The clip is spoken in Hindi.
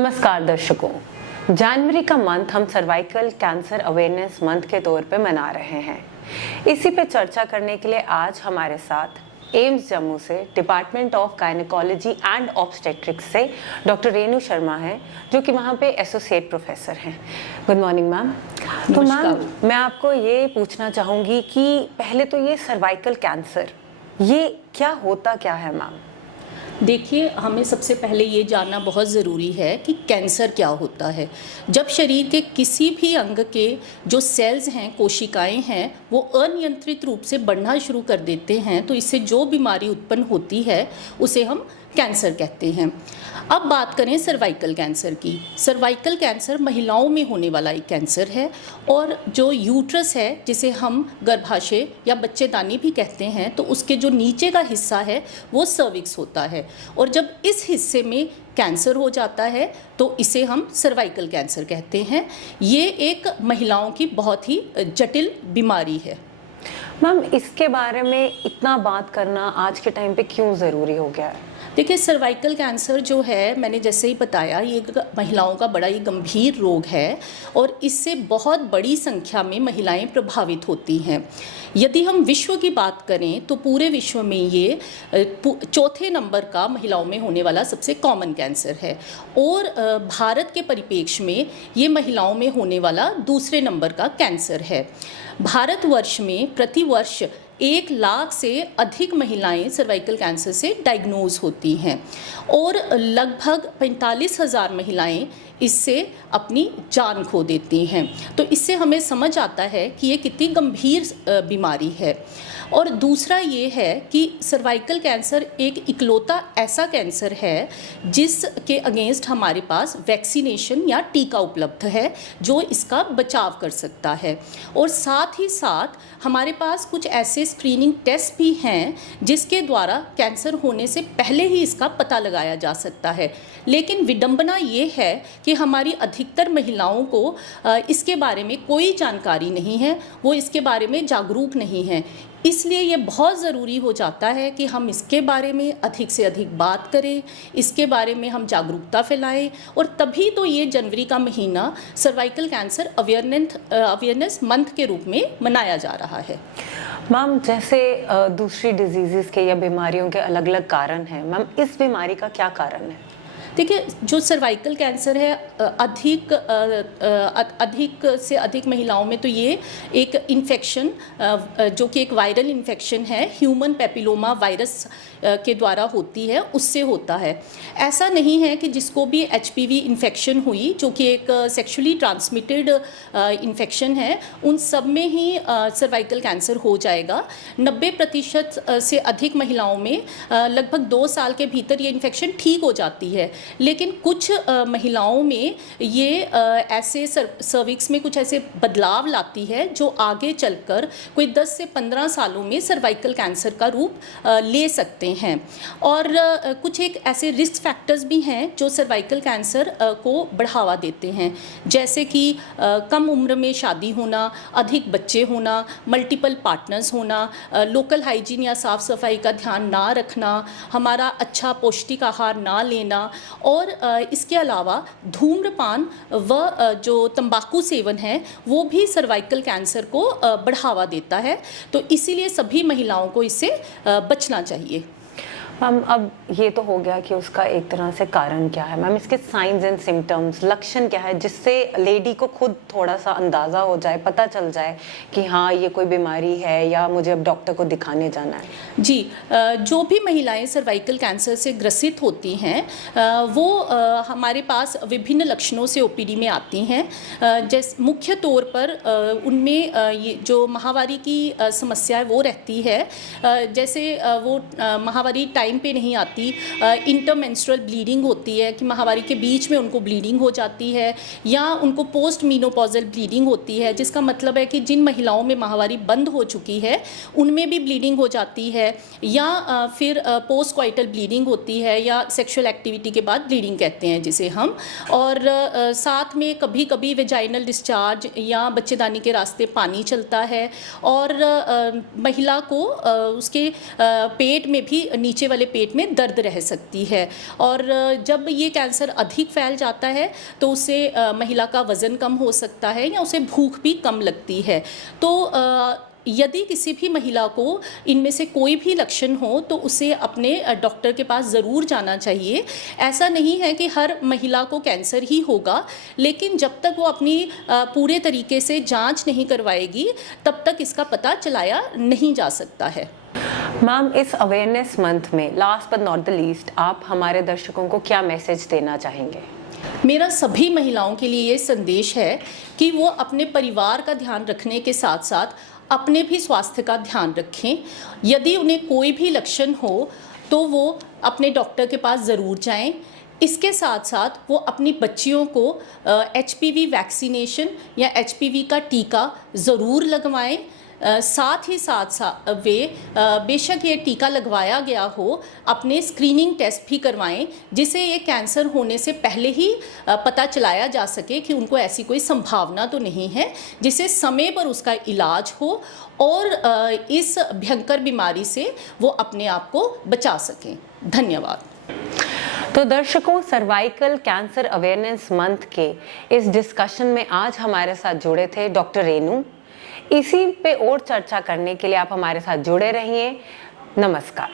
नमस्कार दर्शकों, जनवरी का मंथ हम सर्वाइकल कैंसर अवेयरनेस मंथ के तौर पे मना रहे हैं। इसी पे चर्चा करने के लिए आज हमारे साथ एम्स जम्मू से department of gynaecology and obstetrics से डॉक्टर रेणु शर्मा हैं, जो कि वहाँ पे एसोसिएट प्रोफेसर हैं। Good morning ma'am. तो मैम, मैं आपको ये पूछना चाहूँगी कि पहले तो ये सर्वाइकल कैंसर ये क्या होता क्या है मैम? देखिए, हमें सबसे पहले ये जानना बहुत ज़रूरी है कि कैंसर क्या होता है। जब शरीर के किसी भी अंग के जो सेल्स हैं, कोशिकाएं हैं, वो अनियंत्रित रूप से बढ़ना शुरू कर देते हैं, तो इससे जो बीमारी उत्पन्न होती है उसे हम कैंसर कहते हैं। अब बात करें सर्वाइकल कैंसर की। सर्वाइकल कैंसर महिलाओं में होने वाला एक कैंसर है, और जो यूट्रस है, जिसे हम गर्भाशय या बच्चेदानी भी कहते हैं, तो उसके जो नीचे का हिस्सा है वो सर्विक्स होता है, और जब इस हिस्से में कैंसर हो जाता है तो इसे हम सर्वाइकल कैंसर कहते हैं। ये एक महिलाओं की बहुत ही जटिल बीमारी है। मैम, इसके बारे में इतना बात करना आज के टाइम पे क्यों ज़रूरी हो गया है? देखिए, सर्वाइकल कैंसर जो है, मैंने जैसे ही बताया, ये महिलाओं का बड़ा ही गंभीर रोग है, और इससे बहुत बड़ी संख्या में महिलाएं प्रभावित होती हैं। यदि हम विश्व की बात करें तो पूरे विश्व में ये चौथे नंबर का महिलाओं में होने वाला सबसे कॉमन कैंसर है, और भारत के परिप्रेक्ष्य में ये महिलाओं में होने वाला दूसरे नंबर का कैंसर है। भारतवर्ष में प्रतिवर्ष 1 लाख से अधिक महिलाएं सर्वाइकल कैंसर से डायग्नोज होती हैं, और लगभग 45,000 महिलाएं इससे अपनी जान खो देती हैं। तो इससे हमें समझ आता है कि ये कितनी गंभीर बीमारी है। और दूसरा ये है कि सर्वाइकल कैंसर एक इकलौता ऐसा कैंसर है जिसके अगेंस्ट हमारे पास वैक्सीनेशन या टीका उपलब्ध है, जो इसका बचाव कर सकता है। और साथ ही साथ हमारे पास कुछ ऐसे स्क्रीनिंग टेस्ट भी हैं जिसके द्वारा कैंसर होने से पहले ही इसका पता लगाया जा सकता है। लेकिन विडंबना ये है कि हमारी अधिकतर महिलाओं को इसके बारे में कोई जानकारी नहीं है, वो इसके बारे में जागरूक नहीं हैं। इसलिए ये बहुत ज़रूरी हो जाता है कि हम इसके बारे में अधिक से अधिक बात करें, इसके बारे में हम जागरूकता फैलाएं, और तभी तो ये जनवरी का महीना सर्वाइकल कैंसर अवेयरनेस मंथ के रूप में मनाया जा रहा है। मैम, जैसे दूसरी डिजीज़ के या बीमारियों के अलग अलग कारण हैं, मैम इस बीमारी का क्या कारण है? देखिए, जो सर्वाइकल कैंसर है, अधिक से अधिक महिलाओं में तो ये एक इन्फेक्शन, जो कि एक वायरल इन्फेक्शन है, ह्यूमन पेपिलोमा वायरस के द्वारा होती है, उससे होता है। ऐसा नहीं है कि जिसको भी HPV इन्फेक्शन हुई, जो कि एक सेक्सुअली ट्रांसमिटेड इन्फेक्शन है, उन सब में ही सर्वाइकल कैंसर हो जाएगा। 90% से अधिक महिलाओं में लगभग 2 साल के भीतर ये इन्फेक्शन ठीक हो जाती है। लेकिन कुछ महिलाओं में ये ऐसे सर्विक्स में कुछ ऐसे बदलाव लाती है जो आगे चलकर कोई 10 से 15 सालों में सर्वाइकल कैंसर का रूप ले सकते हैं। और कुछ एक ऐसे रिस्क फैक्टर्स भी हैं जो सर्वाइकल कैंसर को बढ़ावा देते हैं, जैसे कि कम उम्र में शादी होना, अधिक बच्चे होना, मल्टीपल पार्टनर्स होना, लोकल हाइजीन या साफ़ सफाई का ध्यान ना रखना, हमारा अच्छा पौष्टिक आहार ना लेना, और इसके अलावा धूम्रपान व जो तंबाकू सेवन है वो भी सर्वाइकल कैंसर को बढ़ावा देता है। तो इसीलिए सभी महिलाओं को इससे बचना चाहिए। मैम, अब ये तो हो गया कि उसका एक तरह से कारण क्या है। मैम, इसके साइंस एंड सिम्टम्स, लक्षण क्या है, जिससे लेडी को खुद थोड़ा सा अंदाज़ा हो जाए, पता चल जाए कि हाँ ये कोई बीमारी है या मुझे अब डॉक्टर को दिखाने जाना है? जी, जो भी महिलाएं सर्वाइकल कैंसर से ग्रसित होती हैं वो हमारे पास विभिन्न लक्षणों से OPD में आती हैं। जैसे मुख्य तौर पर उनमें ये जो माहवारी की समस्या है वो रहती है। जैसे वो माहवारी टाइम पे नहीं आती, इंटरमेंस्ट्रुअल ब्लीडिंग होती है कि माहवारी के बीच में उनको ब्लीडिंग हो जाती है, या उनको पोस्ट मीनोपॉजल ब्लीडिंग होती है, जिसका मतलब है कि जिन महिलाओं में माहवारी बंद हो चुकी है उनमें भी ब्लीडिंग हो जाती है, या फिर पोस्ट क्वाइटल ब्लीडिंग होती है, या सेक्सुअल एक्टिविटी के बाद ब्लीडिंग कहते हैं जिसे हम। और साथ में कभी कभी वेजाइनल डिस्चार्ज या बच्चेदानी के रास्ते पानी चलता है, और महिला को उसके पेट में भी नीचे वाले तले पेट में दर्द रह सकती है। और जब ये कैंसर अधिक फैल जाता है तो उससे महिला का वज़न कम हो सकता है या उसे भूख भी कम लगती है। तो यदि किसी भी महिला को इनमें से कोई भी लक्षण हो तो उसे अपने डॉक्टर के पास ज़रूर जाना चाहिए। ऐसा नहीं है कि हर महिला को कैंसर ही होगा, लेकिन जब तक वो अपनी पूरे तरीके से जांच नहीं करवाएगी तब तक इसका पता चलाया नहीं जा सकता है। मैम, इस अवेयरनेस मंथ में last but not the least आप हमारे दर्शकों को क्या मैसेज देना चाहेंगे? मेरा सभी महिलाओं के लिए ये संदेश है कि वो अपने परिवार का ध्यान रखने के साथ साथ अपने भी स्वास्थ्य का ध्यान रखें। यदि उन्हें कोई भी लक्षण हो तो वो अपने डॉक्टर के पास ज़रूर जाएं। इसके साथ साथ वो अपनी बच्चियों को HPV वैक्सीनेशन या HPV का टीका ज़रूर लगवाएं। साथ ही साथ वे बेशक ये टीका लगवाया गया हो, अपने स्क्रीनिंग टेस्ट भी करवाएं, जिससे ये कैंसर होने से पहले ही पता चलाया जा सके कि उनको ऐसी कोई संभावना तो नहीं है, जिससे समय पर उसका इलाज हो और इस भयंकर बीमारी से वो अपने आप को बचा सकें। धन्यवाद। तो दर्शकों, सर्वाइकल कैंसर अवेयरनेस मंथ के इस डिस्कशन में आज हमारे साथ जुड़े थे डॉक्टर रेनू। इसी पे और चर्चा करने के लिए आप हमारे साथ जुड़े रहिए। नमस्कार।